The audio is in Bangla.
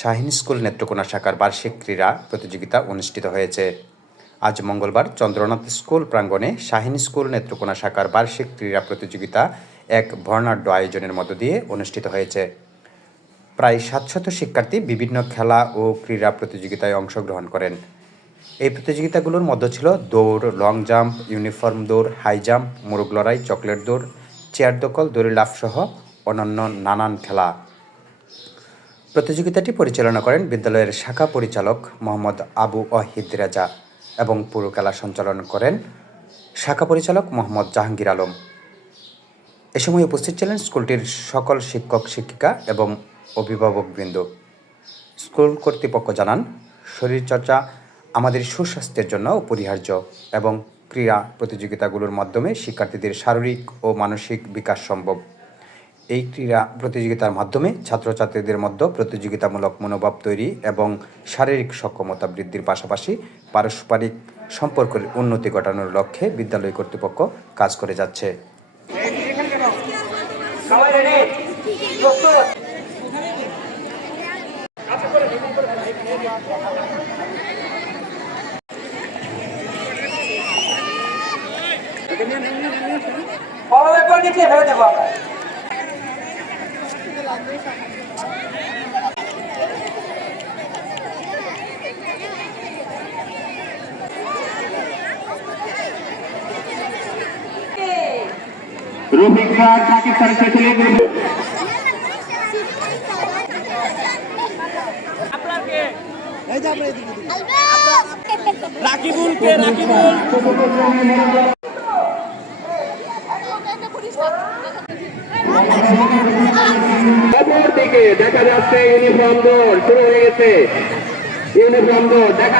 শাহিন স্কুল নেত্রকোনা শাখার বার্ষিক ক্রীড়া প্রতিযোগিতা অনুষ্ঠিত হয়েছে। আজ মঙ্গলবার চন্দ্রনাথ স্কুল প্রাঙ্গণে শাহিন স্কুল নেত্রকোনা শাখার বার্ষিক ক্রীড়া প্রতিযোগিতা এক বর্ণাঢ্য আয়োজনের মধ্য দিয়ে অনুষ্ঠিত হয়েছে। প্রায় সাতশত শিক্ষার্থী বিভিন্ন খেলা ও ক্রীড়া প্রতিযোগিতায় অংশগ্রহণ করেন। এই প্রতিযোগিতাগুলোর মধ্যে ছিল দৌড়, লং জাম্প, ইউনিফর্ম দৌড়, হাই জাম্প, মোরগ লড়াই, চকলেট দৌড়, চেয়ার দখল, দড়ি লাফ সহ অন্যান্য নানান খেলা। প্রতিযোগিতাটি পরিচালনা করেন বিদ্যালয়ের শাখা পরিচালক মোহাম্মদ আবু ওয়াহিদ রাজা এবং পুরো খেলা সঞ্চালন করেন শাখা পরিচালক মোহাম্মদ জাহাঙ্গীর আলম। এ সময় উপস্থিত ছিলেন স্কুলটির সকল শিক্ষক, শিক্ষিকা এবং অভিভাবকবৃন্দ। স্কুল কর্তৃপক্ষ জানান, শরীরচর্চা আমাদের সুস্বাস্থ্যের জন্য অপরিহার্য এবং ক্রীড়া প্রতিযোগিতাগুলোর মাধ্যমে শিক্ষার্থীদের শারীরিক ও মানসিক বিকাশ সম্ভব। এই ক্রীড়া প্রতিযোগিতার মাধ্যমে ছাত্রছাত্রীদের মধ্যে প্রতিযোগিতামূলক মনোভাব তৈরি এবং শারীরিক সক্ষমতা বৃদ্ধির পাশাপাশি পারস্পরিক সম্পর্কের উন্নতি ঘটানোর লক্ষ্যে বিদ্যালয় কর্তৃপক্ষ কাজ করে যাচ্ছে। ফেলে দেবো আমরা। রফিক খান পাকিস্তান ছেলে রাকিবুলকে রাকিবুল অপর দিকে দেখা যাচ্ছে ইউনিফর্ম দৌড় শুরু হয়ে গেছে। ইউনিফর্ম দৌড় দেখা